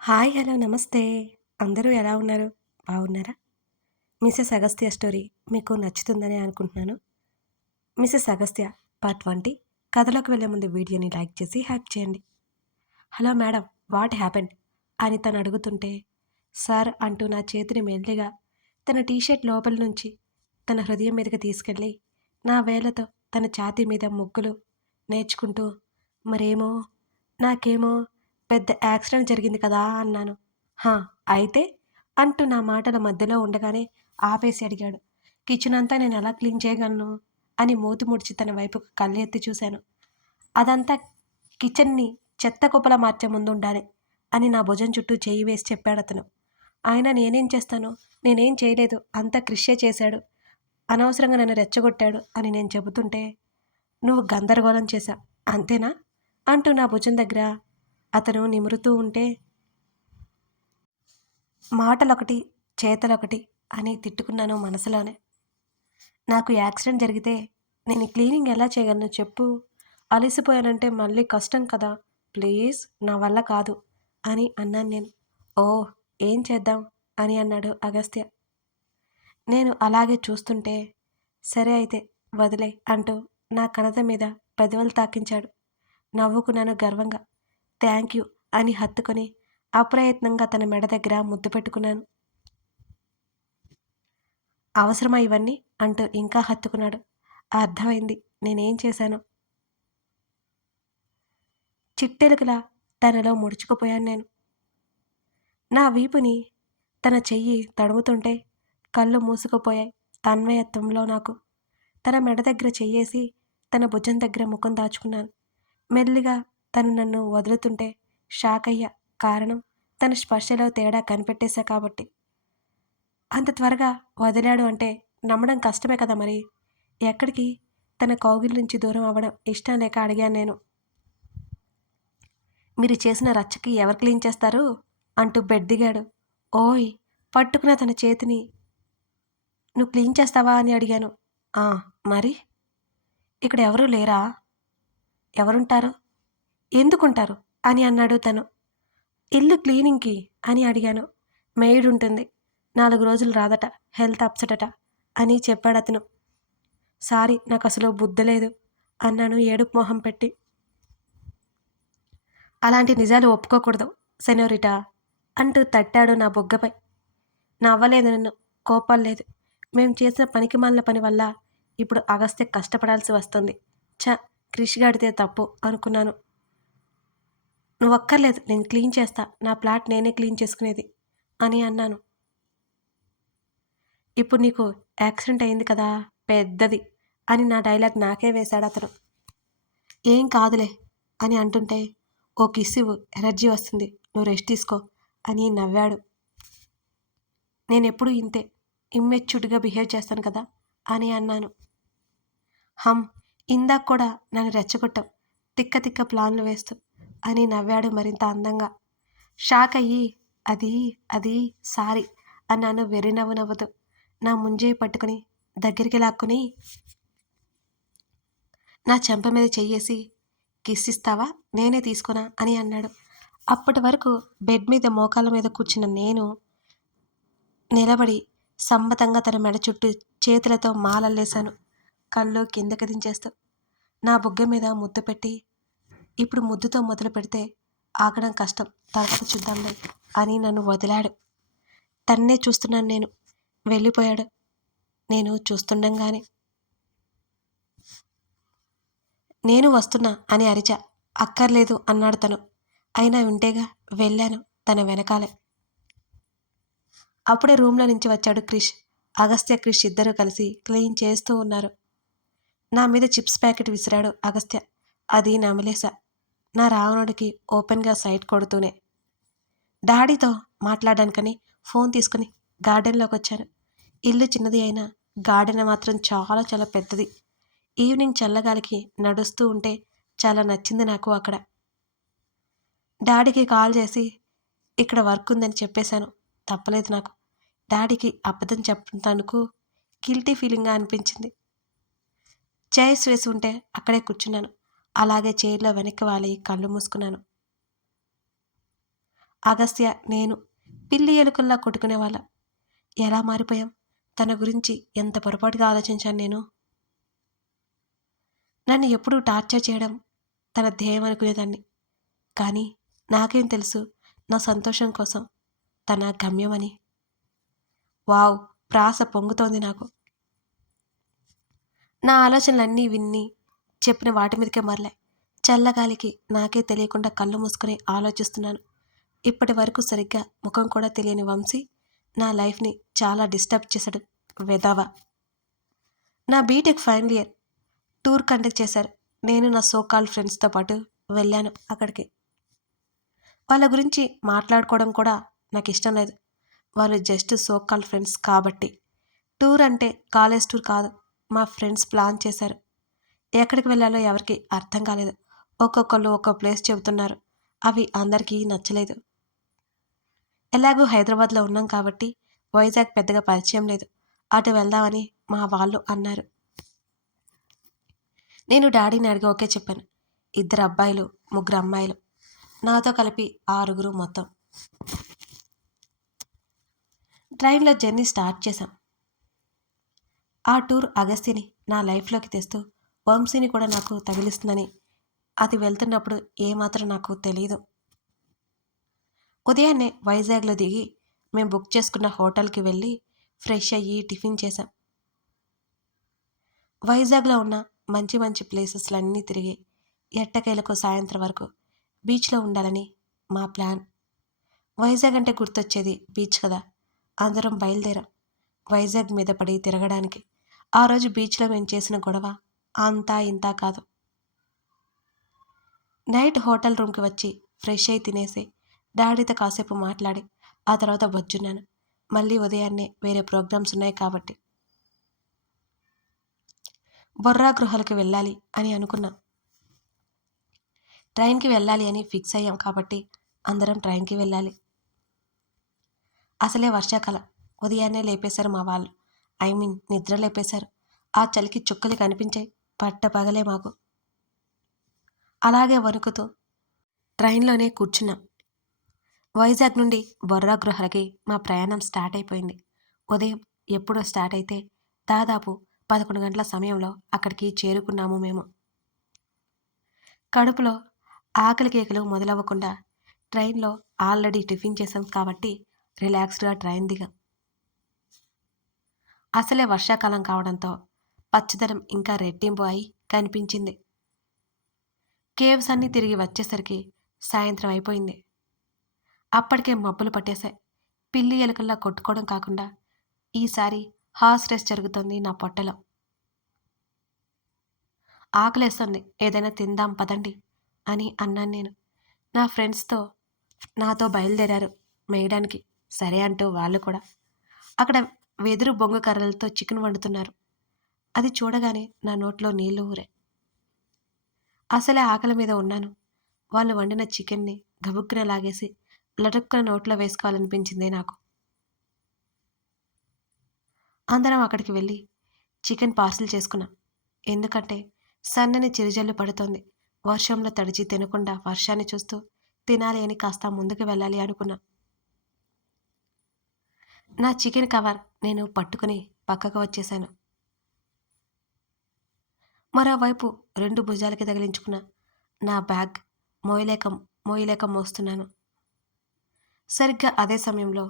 Hi! Hello! నమస్తే. అందరూ ఎలా ఉన్నారు? బాగున్నారా? మిసెస్ అగస్త్య స్టోరీ మీకు నచ్చుతుందని అనుకుంటున్నాను. మిసెస్ అగస్త్య పార్ట్ 20 కథలోకి వెళ్ళే ముందు వీడియోని లైక్ చేసి హ్యాప్ చేయండి. Hello madam, what happened? అని తను అడుగుతుంటే, సార్ అంటూ నా చేతిని మెల్లిగా తన టీషర్ట్ లోపల నుంచి తన హృదయం మీదకి తీసుకెళ్ళి, నా వేళ్ళతో తన ఛాతీ మీద ముగ్గులు నేర్చుకుంటూ, మరేమో నాకేమో పెద్ద యాక్సిడెంట్ జరిగింది కదా అన్నాను. హా! అయితే? అంటూ నా మాటల మధ్యలో ఉండగానే ఆపేసి అడిగాడు. కిచెన్ అంతా నేనెలా క్లీన్ చేయగలను? అని మూతి ముడిచి తన వైపుకు కళ్ళెత్తి చూశాను. అదంతా కిచెన్‌ని చెత్త కుప్పలా మార్చే ముందుండాలి అని నా భుజం చుట్టూ చెయ్యి వేసి చెప్పాడతను. అయినా నేనేం చేస్తాను? నేనేం చేయలేదు. అంతా క్రిషే చేశాడు. అనవసరంగా నన్ను రెచ్చగొట్టాడు అని నేను చెబుతుంటే, నువ్వు గందరగోళం చేశావు. అంతేనా? అంటూ నా భుజం దగ్గర అతను నిమురుతూ ఉంటే, మాటలొకటి, చేతలొకటి అని తిట్టుకున్నాను మనసులోనే. నాకు యాక్సిడెంట్ జరిగితే నేను ఈ క్లీనింగ్ ఎలా చేయగలను చెప్పు? అలిసిపోయానంటే మళ్ళీ కష్టం కదా! ప్లీజ్ నా వల్ల కాదు అని అన్నాను నేను. ఓహ్! ఏం చేద్దాం? అని అన్నాడు అగస్త్య. నేను అలాగే చూస్తుంటే, సరే అయితే వదిలేయ్ అంటూ నా కణత మీద పెదవులు తాకించాడు. నవ్వుకున్నాను గర్వంగా. థ్యాంక్ యూ అని హత్తుకొని అప్రయత్నంగా తన మెడ దగ్గర ముద్దు పెట్టుకున్నాను. అవసరమా ఇవన్నీ? అంటూ ఇంకా హత్తుకున్నాడు. అర్థమైంది నేనేం చేశానో. చిట్టెలుకలా తనలో ముడుచుకుపోయాను నేను. నా వీపుని తన చెయ్యి తడుముతుంటే కళ్ళు మూసుకుపోయాయి తన్మయత్వంలో నాకు. తన మెడ దగ్గర చెయ్యేసి తన భుజం దగ్గర ముఖం దాచుకున్నాను. మెల్లిగా తను నన్ను వదులుతుంటే షాక్ అయ్యా. కారణం తన స్పర్శలో తేడా కనిపెట్టేశా కాబట్టి. అంత త్వరగా వదిలాడు అంటే నమ్మడం కష్టమే కదా మరి. ఎక్కడికి? తన కౌగిలి నుంచి దూరం అవ్వడం ఇష్టం లేక అడిగాను నేను. మీరు చేసిన రచ్చకి ఎవరు క్లీన్ చేస్తారు? అంటూ బెడ్ దిగాడు. ఓయ్! పట్టుకున్న తన చేతిని నువ్వు క్లీన్ చేస్తావా అని అడిగాను. ఆ! మరి? ఇక్కడ ఎవరూ లేరా? ఎవరుంటారు? ఎందుకుంటారు? అని అన్నాడు తను. ఇల్లు క్లీనింగ్‌కి అని అడిగాను. మెయిడ్ ఉంటుంది. 4 రోజులు రాదట. హెల్త్ అప్సెట్ అట అని చెప్పాడతను. సారీ నాకసలు బుద్ధి లేదు అన్నాను ఏడుపు మొహం పెట్టి. అలాంటి నిజాలు ఒప్పుకోకూడదు సెనోరిటా అంటూ తట్టాడు నా బుగ్గపై. నవ్వలేదు నన్ను. కోపం లేదు. మేం చేసిన పనికిమాలిన పని వల్ల ఇప్పుడు అగస్త్య కష్టపడాల్సి వస్తుంది. ఛ! క్రిష్ గాడిదే తప్పు అనుకున్నాను. నువ్వక్కర్లేదు నేను క్లీన్ చేస్తా. నా ఫ్లాట్ నేనే క్లీన్ చేసుకునేది అని అన్నాను. ఇప్పుడు నీకు యాక్సిడెంట్ అయింది కదా పెద్దది అని నా డైలాగ్ నాకే వేశాడతను. ఏం కాదులే అని అంటుంటే, ఓ కిస్ ఇవ్వు ఎనర్జీ వస్తుంది. నువ్వు రెస్ట్ తీసుకో అని నవ్వాడు. నేనెప్పుడూ ఇంతే ఇమ్మెచ్యూర్డ్‌గా బిహేవ్ చేస్తాను కదా అని అన్నాను. హమ్! ఇందాక కూడా నన్ను రెచ్చగొట్టావు తిక్క తిక్క ప్లాన్లు వేస్తూ అని నవ్వాడు మరింత అందంగా. షాక్ అయ్యి అది అది సారీ అన్నాను వెర్రి నవ్వు నవ్వుతూ. నా ముంజేయి పట్టుకుని దగ్గరికి లాక్కుని నా చెంప మీద చెయ్యేసి కిస్ ఇస్తావా? నేనే తీసుకోనా అని అన్నాడు. అప్పటి వరకు బెడ్ మీద మోకాళ్ళ మీద కూర్చున్న నేను నిలబడి సమ్మతంగా తన మెడ చుట్టూ చేతులతో మాలల్లేశాను. కళ్ళు కిందకి దించేస్తూ. నా బుగ్గ మీద ముద్దు పెట్టి, ఇప్పుడు ముద్దుతో మొదలు పెడితే ఆగడం కష్టం. తర్వాత చూద్దాంలే అని నన్ను వదిలాడు. తన్నే చూస్తున్నాను నేను. వెళ్ళిపోయాడు. నేను చూస్తుండగానే. నేను వస్తున్నా అని అరిచా. అక్కర్లేదు అన్నాడు తను. అయినా వింటేగా వెళ్ళాను తన వెనకాలే. అప్పుడే రూమ్లో నుంచి వచ్చాడు క్రిష్. అగస్త్య క్రిష్ ఇద్దరూ కలిసి క్లీన్ చేస్తూ ఉన్నారు. నా మీద చిప్స్ ప్యాకెట్ విసిరాడు అగస్త్య. అది నమిలేశా. నా రావణుడికి ఓపెన్గా సైట్ కొడుతూనే. డాడీతో మాట్లాడడానికని ఫోన్ తీసుకుని గార్డెన్లోకి వచ్చాను. ఇల్లు చిన్నది అయినా గార్డెన్ మాత్రం చాలా చాలా పెద్దది. ఈవినింగ్ చల్లగాలికి నడుస్తూ ఉంటే చాలా నచ్చింది నాకు అక్కడ. డాడీకి కాల్ చేసి ఇక్కడ వర్క్ ఉందని చెప్పేశాను. తప్పలేదు నాకు. డాడీకి అబద్ధం చెప్పడానికి గిల్టీ ఫీలింగ్గా అనిపించింది. చైర్స్ వేసి ఉంటే అక్కడే కూర్చున్నాను. అలాగే చైర్లో వెనక్కి వాలి కళ్ళు మూసుకున్నాను. అగస్త్య, నేను పిల్లి ఎలుకల్లా కొట్టుకునేవాళ్ళం. ఎలా మారిపోయాం? తన గురించి ఎంత పొరపాటుగా ఆలోచించాను నేను. నన్ను ఎప్పుడూ టార్చర్ చేయడం తన ధ్యేయం అనుకునేదాన్ని. కానీ నాకేం తెలుసు నా సంతోషం కోసం తన గమ్యమని. వావ్! ప్రాస పొంగుతోంది నాకు. నా ఆలోచనలన్నీ విన్ని చెప్పిన వాటి మీదకే మరలాయి. చల్లగాలికి నాకే తెలియకుండా కళ్ళు మూసుకుని ఆలోచిస్తున్నాను. ఇప్పటి వరకు సరిగ్గా ముఖం కూడా తెలియని వంశీ నా లైఫ్ని చాలా డిస్టర్బ్ చేశాడు. వెధవ. నా BTech final year tour conduct చేశారు. నేను నా సోకాల్డ్ ఫ్రెండ్స్తో పాటు వెళ్ళాను అక్కడికి. వాళ్ళ గురించి మాట్లాడుకోవడం కూడా నాకు ఇష్టం లేదు. వాళ్ళు జస్ట్ సోకాల్డ్ ఫ్రెండ్స్ కాబట్టి. టూర్ అంటే కాలేజ్ టూర్ కాదు. మా ఫ్రెండ్స్ ప్లాన్ చేశారు. ఎక్కడికి వెళ్ళాలో ఎవరికి అర్థం కాలేదు. ఒక్కొక్కళ్ళు ఒక్కో ప్లేస్ చెబుతున్నారు. అవి అందరికీ నచ్చలేదు. ఎలాగూ హైదరాబాద్లో ఉన్నాం కాబట్టి వైజాగ్ పెద్దగా పరిచయం లేదు. అటు వెళ్దామని మా వాళ్ళు అన్నారు. నేను డాడీని అడిగి ఓకే చెప్పాను. 2 అబ్బాయిలు 3 అమ్మాయిలు, నాతో కలిపి 6 మొత్తం. ట్రైన్లో జర్నీ స్టార్ట్ చేశాం. ఆ టూర్ అగస్త్యని నా లైఫ్లోకి తెస్తూ వంశీని కూడా నాకు తగిలిస్తుందని అది వెళ్తున్నప్పుడు ఏమాత్రం నాకు తెలియదు. ఉదయాన్నే వైజాగ్లో దిగి మేము బుక్ చేసుకున్న హోటల్కి వెళ్ళి ఫ్రెష్ అయ్యి టిఫిన్ చేశాం. వైజాగ్లో ఉన్న మంచి మంచి ప్లేసెస్లన్నీ తిరిగి ఎట్టకేలకు సాయంత్రం వరకు బీచ్లో ఉండాలని మా ప్లాన్. వైజాగ్ అంటే గుర్తొచ్చేది బీచ్ కదా. అందరం బయలుదేరాం వైజాగ్ మీద పడి తిరగడానికి. ఆ రోజు బీచ్లో మేము చేసిన గొడవ అంతా ఇంతా కాదు. నైట్ హోటల్ రూమ్కి వచ్చి ఫ్రెష్ అయి తినేసి డాడీతో కాసేపు మాట్లాడి ఆ తర్వాత బొజ్జున్నాను. మళ్ళీ ఉదయాన్నే వేరే ప్రోగ్రామ్స్ ఉన్నాయి కాబట్టి బొర్రా గృహాలకు వెళ్ళాలి అని అనుకున్నాం. ట్రైన్కి వెళ్ళాలి అని ఫిక్స్ అయ్యాం కాబట్టి అందరం ట్రైన్కి వెళ్ళాలి. అసలే వర్షాకాలం. ఉదయాన్నే లేపేశారు మా వాళ్ళు. నిద్ర లేపేశారు. ఆ చలికి చుక్కలు కనిపించాయి పట్టపగలే మాకు. అలాగే వణుకుతూ ట్రైన్లోనే కూర్చున్నాం. వైజాగ్ నుండి బొర్రా గృహాలకి మా ప్రయాణం స్టార్ట్ అయిపోయింది. ఉదయం ఎప్పుడో స్టార్ట్ అయితే దాదాపు 11 గంటల సమయంలో అక్కడికి చేరుకున్నాము మేము. కడుపులో ఆకలి కేకలు మొదలవ్వకుండా ట్రైన్లో ఆల్రెడీ టిఫిన్ చేసాం కాబట్టి రిలాక్స్డ్గా ట్రైన్ దిగాం. అసలే వర్షాకాలం కావడంతో పచ్చదనం ఇంకా రెట్టింపు అయి కనిపించింది. కేవ్స్ అన్నీ తిరిగి వచ్చేసరికి సాయంత్రం అయిపోయింది. అప్పటికే మబ్బులు పట్టేశాయి. పిల్లి ఎలుకల్లా కొట్టుకోవడం కాకుండా ఈసారి హార్స్ రేస్ జరుగుతుంది నా పొట్టలో. ఆకలేస్తుంది, ఏదైనా తిందాం పదండి అని అన్నాను నేను. నా ఫ్రెండ్స్తో నాతో బయలుదేరారు మేయడానికి. సరే అంటూ వాళ్ళు కూడా. అక్కడ వెదురు బొంగు కర్రలతో చికెన్ వండుతున్నారు. అది చూడగానే నా నోట్లో నీళ్లు ఊరే. అసలే ఆకలి మీద ఉన్నాను. వాళ్ళు వండిన చికెన్ని గబుక్కున లాగేసి లటుక్కున నోట్లో వేసుకోవాలనిపించింది నాకు. అందరం అక్కడికి వెళ్ళి చికెన్ పార్సిల్ చేసుకున్నాం. ఎందుకంటే సన్నని చిరుజల్లు పడుతోంది. వర్షంలో తడిచి తినకుండా వర్షాన్ని చూస్తూ తినాలి అని కాస్త ముందుకు వెళ్ళాలి అనుకున్నా. నా చికెన్ కవర్ నేను పట్టుకుని పక్కకు వచ్చేశాను. మరోవైపు 2 భుజాలకి తగిలించుకున్న నా బ్యాగ్ మోయలేక మోయలేక మోస్తున్నాను. సరిగ్గా అదే సమయంలో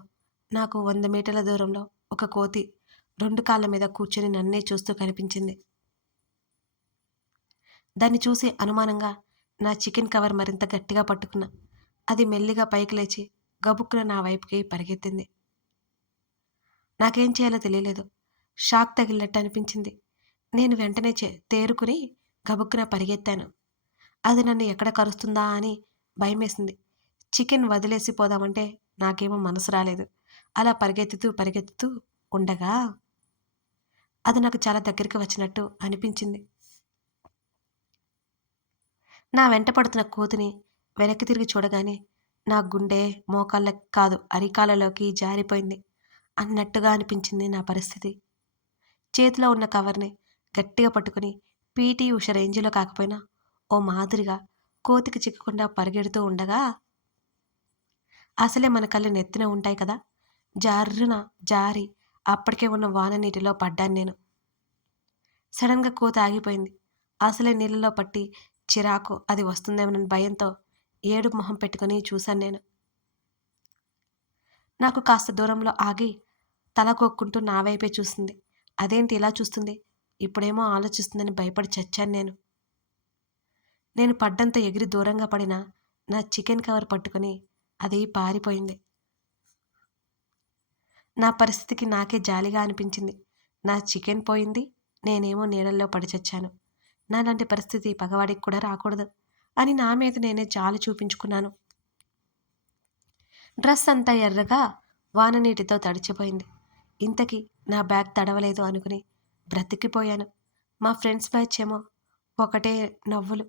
నాకు 100 మీటర్ల దూరంలో ఒక కోతి 2 కాళ్ళ మీద కూర్చొని నన్నే చూస్తూ కనిపించింది. దాన్ని చూసి అనుమానంగా నా చికెన్ కవర్ మరింత గట్టిగా పట్టుకున్నా. అది మెల్లిగా పైకి లేచి గబుక్కున నా వైపుకి పరిగెత్తింది. నాకేం చేయాలో తెలియలేదు. షాక్ తగిలినట్టు అనిపించింది. నేను వెంటనే తేరుకుని గబుక్కున పరిగెత్తాను. అది నన్ను ఎక్కడ కరుస్తుందా అని భయమేసింది. చికెన్ వదిలేసి పోదామంటే నాకేమో మనసు రాలేదు. అలా పరిగెత్తుతూ ఉండగా అది నాకు చాలా దగ్గరికి వచ్చినట్టు అనిపించింది. నా వెంట పడుతున్న కోతిని వెనక్కి తిరిగి చూడగానే నా గుండె మోకాళ్ళకి కాదు అరికాళ్ళలోకి జారిపోయింది అన్నట్టుగా అనిపించింది నా పరిస్థితి. చేతిలో ఉన్న కవర్ని గట్టిగా పట్టుకుని పీటీ ఉష రేంజ్లో కాకపోయినా ఓ మాదిరిగా కోతికి చిక్కకుండా పరిగెడుతూ ఉండగా అసలే మన కళ్ళు నెత్తిన ఉంటాయి కదా. జార్రున జారి అప్పటికే ఉన్న వాన నీటిలో పడ్డాను నేను. సడన్గా కోత ఆగిపోయింది. అసలే నీళ్ళలో పట్టి చిరాకు అది వస్తుందేమోనని భయంతో ఏడుపు మొహం పెట్టుకుని చూశాను నేను. నాకు కాస్త దూరంలో ఆగి తల కొక్కుంటూ నా వైపే చూస్తుంది. అదేంటి ఇలా చూస్తుంది? ఇప్పుడేమో ఆలోచిస్తుందని భయపడి చచ్చాను నేను. నేను పడ్డంతో ఎగిరి దూరంగా పడిన నా చికెన్ కవర్ పట్టుకుని అది పారిపోయింది. నా పరిస్థితికి నాకే జాలిగా అనిపించింది. నా చికెన్ పోయింది, నేనేమో నీళ్ళల్లో పడి చచ్చాను. నాలాంటి పరిస్థితి పగవాడికి కూడా రాకూడదు అని నా మీద నేనే జాలి చూపించుకున్నాను. డ్రెస్ అంతా ఎర్రగా వాన నీటితో తడిచిపోయింది. ఇంతకీ నా బ్యాగ్ తడవలేదు అనుకుని బ్రతికిపోయాను. మా ఫ్రెండ్స్ బ్యాచ్ ఏమో ఒకటే నవ్వులు.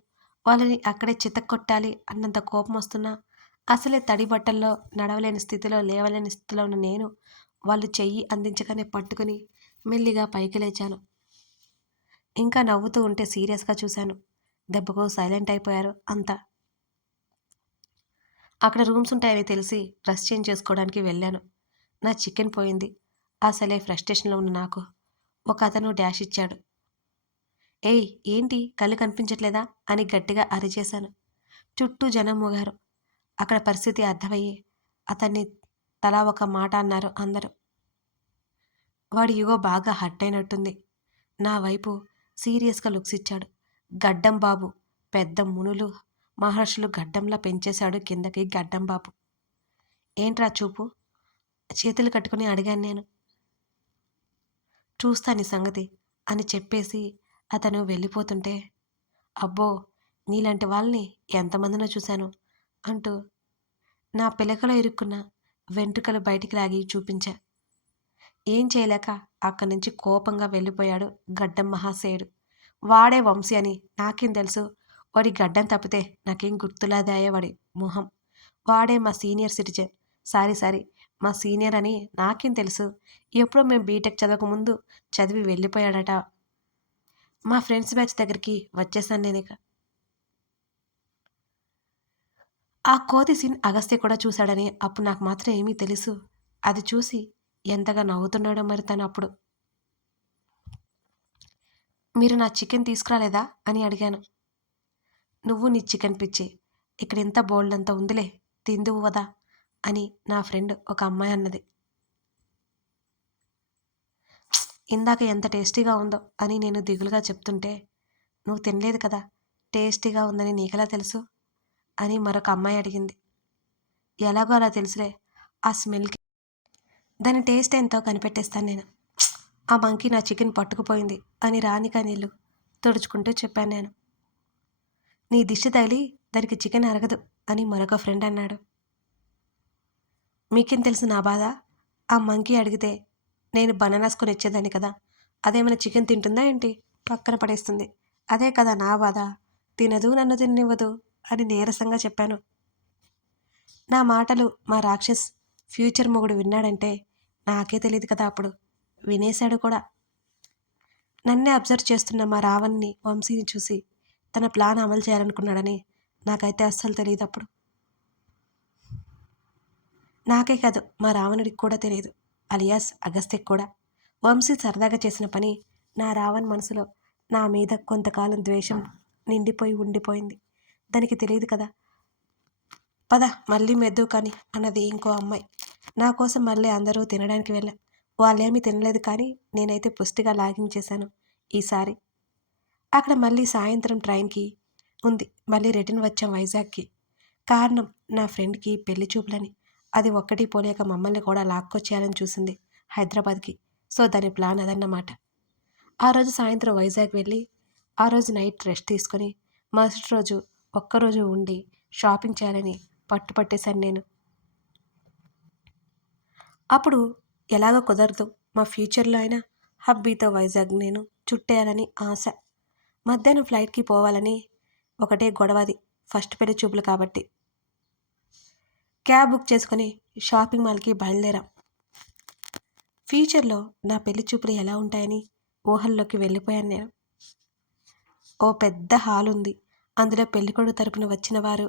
వాళ్ళని అక్కడే చితక్కొట్టాలి అన్నంత కోపం వస్తున్నా అసలే తడి బట్టల్లో నడవలేని స్థితిలో లేవలేని స్థితిలో ఉన్న నేను వాళ్ళు చెయ్యి అందించగానే పట్టుకుని మెల్లిగా పైకి లేచాను. ఇంకా నవ్వుతూ ఉంటే సీరియస్గా చూశాను. దెబ్బకు సైలెంట్ అయిపోయారు అంతా. అక్కడ రూమ్స్ ఉంటాయని తెలిసి డ్రెస్ చేంజ్ చేసుకోవడానికి వెళ్ళాను. నా చికెన్ పోయింది. అసలే ఫ్రస్ట్రేషన్లో ఉన్న నాకు ఒక అతను డాష్ ఇచ్చాడు. ఏయ్ ఏంటి కళ్ళు కనిపించట్లేదా అని గట్టిగా అరిచేశాను. చుట్టూ జనం మూగారు. అక్కడ పరిస్థితి అర్థమయ్యి అతన్ని తలా ఒక మాట అన్నారు అందరూ. వాడి ఇగో బాగా హర్ట్ అయినట్టుంది. నా వైపు సీరియస్గా లుక్స్ ఇచ్చాడు. గడ్డం బాబు, పెద్ద మునులు మహర్షులు గడ్డంలా పెంచేశాడు కిందకి గడ్డం బాబు. ఏంట్రా చూపు? చేతులు కట్టుకుని అడిగాను నేను. చూస్తా నీ సంగతి అని చెప్పేసి అతను వెళ్ళిపోతుంటే, అబ్బో నీలాంటి వాళ్ళని ఎంతమందినో చూశాను అంటూ నా పిలకలో ఇరుక్కున్న వెంట్రుకలు బయటికి లాగి చూపించా. ఏం చేయలేక అక్కడి నుంచి కోపంగా వెళ్ళిపోయాడు గడ్డం మహాశయుడు. వాడే వంశీ అని నాకేం తెలుసు? వాడి గడ్డం తప్పితే నాకేం గుర్తులాదాయే వాడి మొహం. వాడే మా సీనియర్ సిటిజన్. సారీ మా సీనియర్ అని నాకేం తెలుసు? ఎప్పుడో మేము బీటెక్ చదవకముందు చదివి వెళ్ళిపోయాడట. మా ఫ్రెండ్స్ బ్యాచ్ దగ్గరికి వచ్చేసాను నేను ఇక. ఆ కోతి సీన్ అగస్త్య కూడా చూశాడని అప్పుడు నాకు మాత్రం ఏమీ తెలుసు. అది చూసి ఎంతగా నవ్వుతున్నాడో మరి తను అప్పుడు. మీరు నా చికెన్ తీసుకురాలేదా అని అడిగాను. నువ్వు నీ చికెన్ పిచ్చి, ఇక్కడ ఎంత బోల్డ్ అంత ఉందిలే, తిందువు వదా అని నా ఫ్రెండ్ ఒక అమ్మాయి అన్నది. ఇందాక ఎంత టేస్టీగా ఉందో అని నేను దిగులుగా చెప్తుంటే, నువ్వు తినలేదు కదా, టేస్టీగా ఉందని నీకెలా తెలుసు అని మరొక అమ్మాయి అడిగింది. ఎలాగో అలా తెలుసులే, ఆ స్మెల్కి దాని టేస్ట్ ఎంతో కనిపెట్టేస్తాను నేను. ఆ మంకీ నా చికెన్ పట్టుకుపోయింది అని రానిక నీళ్ళు తుడుచుకుంటూ చెప్పాను నేను. నీ దిష్టి తగిలి దానికి చికెన్ అరగదు అని మరొక ఫ్రెండ్ అన్నాడు. మీకేం తెలుసు నా బాధ? ఆ మంకీ అడిగితే నేను బనానాస్ కొని ఇచ్చేదాన్ని కదా, అదేమైనా చికెన్ తింటుందా ఏంటి? పక్కన పడేస్తుంది. అదే కదా నా బాధ. తినదు, నన్ను తిననివ్వదు అని నీరసంగా చెప్పాను. నా మాటలు మా రాక్షస్ ఫ్యూచర్ మొగుడు విన్నాడంటే నాకే తెలియదు కదా అప్పుడు. వినేశాడు కూడా. నన్నే అబ్జర్వ్ చేస్తున్న మా రావణ్ని వంశీని చూసి తన ప్లాన్ అమలు చేయాలనుకున్నాడని నాకైతే అస్సలు తెలియదు అప్పుడు. నాకే కాదు మా రావణుడికి కూడా తెలియదు, అలియాస్ అగస్త్యకి కూడా. వంశీ సరదాగా చేసిన పని నా రావణ్ మనసులో నా మీద కొంతకాలం ద్వేషం నిండిపోయి ఉండిపోయింది. దానికి తెలియదు కదా. పద మళ్ళీ మెద్దు కానీ అన్నది ఇంకో అమ్మాయి. నా కోసం మళ్ళీ అందరూ తినడానికి వెళ్ళా. వాళ్ళేమీ తినలేదు కానీ నేనైతే పుష్టిగా లాగింగ్ చేశాను ఈసారి. అక్కడ మళ్ళీ సాయంత్రం ట్రైన్కి ఉంది. మళ్ళీ రిటర్న్ వచ్చాం వైజాగ్కి. కారణం నా ఫ్రెండ్కి పెళ్లి చూపులని. అది ఒక్కటి పోలేక మమ్మల్ని కూడా లాక్కొచ్చేయాలని చూసింది హైదరాబాద్కి. సో దాని ప్లాన్ అదన్నమాట. ఆ రోజు సాయంత్రం వైజాగ్ వెళ్ళి ఆ రోజు నైట్ రెస్ట్ తీసుకొని మరుసటి రోజు ఒక్కరోజు ఉండి షాపింగ్ చేయాలని పట్టుపట్టేశాను నేను. అప్పుడు ఎలాగో కుదరదు, మా ఫ్యూచర్లో అయినా హబ్బీతో వైజాగ్ నేను చుట్టేయాలని ఆశ. మధ్యాహ్నం ఫ్లైట్కి పోవాలని ఒకటే గొడవది, ఫస్ట్ పెళ్లి చూపులు కాబట్టి. క్యాబ్ బుక్ చేసుకొని షాపింగ్ మాల్కి బయలుదేరాం. ఫ్యూచర్లో నా పెళ్లి చూపులు ఎలా ఉంటాయని ఊహల్లోకి వెళ్ళిపోయాను నేను. ఓ పెద్ద హాల్ ఉంది. అందులో పెళ్ళికొడుకు తరపున వచ్చిన వారు,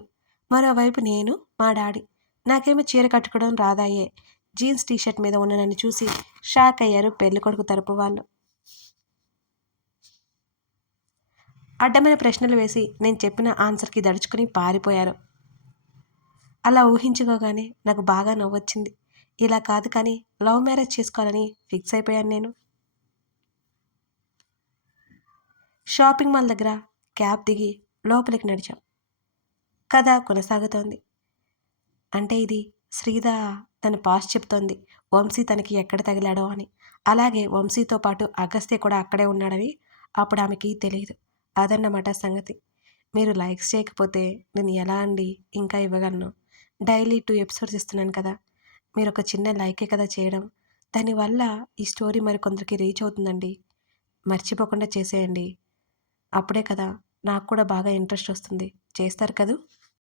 మరోవైపు నేను, మా డాడీ. నాకేమో చీర కట్టుకోవడం రాదాయే. జీన్స్ టీషర్ట్ మీద ఉన్న నన్ను చూసి షాక్ అయ్యారు పెళ్ళికొడుకు తరపు వాళ్ళు. అడ్డమైన ప్రశ్నలు వేసి నేను చెప్పిన ఆన్సర్కి దడుచుకుని పారిపోయారు. అలా ఊహించుకోగానే నాకు బాగా నవ్వొచ్చింది. ఇలా కాదు కానీ లవ్ మ్యారేజ్ చేసుకోవాలని ఫిక్స్ అయిపోయాను నేను. షాపింగ్ మాల్ దగ్గర క్యాబ్ దిగి లోపలికి నడిచాం. కథ కొనసాగుతోంది. అంటే ఇది శ్రీధ తన పాస్ట్ చెప్తోంది. వంశీ తనకి ఎక్కడ తగిలాడో అని. అలాగే వంశీతో పాటు అగస్త్య కూడా అక్కడే ఉన్నాడని అప్పుడు ఆమెకి తెలియదు. అదన్నమాట సంగతి. మీరు లైక్స్ చేయకపోతే నేను ఎలా అండి ఇంకా ఇవ్వగలను? డైలీ 2 ఎపిసోడ్స్ ఇస్తున్నాను కదా! మీరు ఒక చిన్న లైకే కదా చేయడం. దానివల్ల ఈ స్టోరీ మరికొందరికి రీచ్ అవుతుందండి. మర్చిపోకుండా చేసేయండి. అప్పుడే కదా నాకు కూడా బాగా ఇంట్రెస్ట్ వస్తుంది. చేస్తారు కదూ?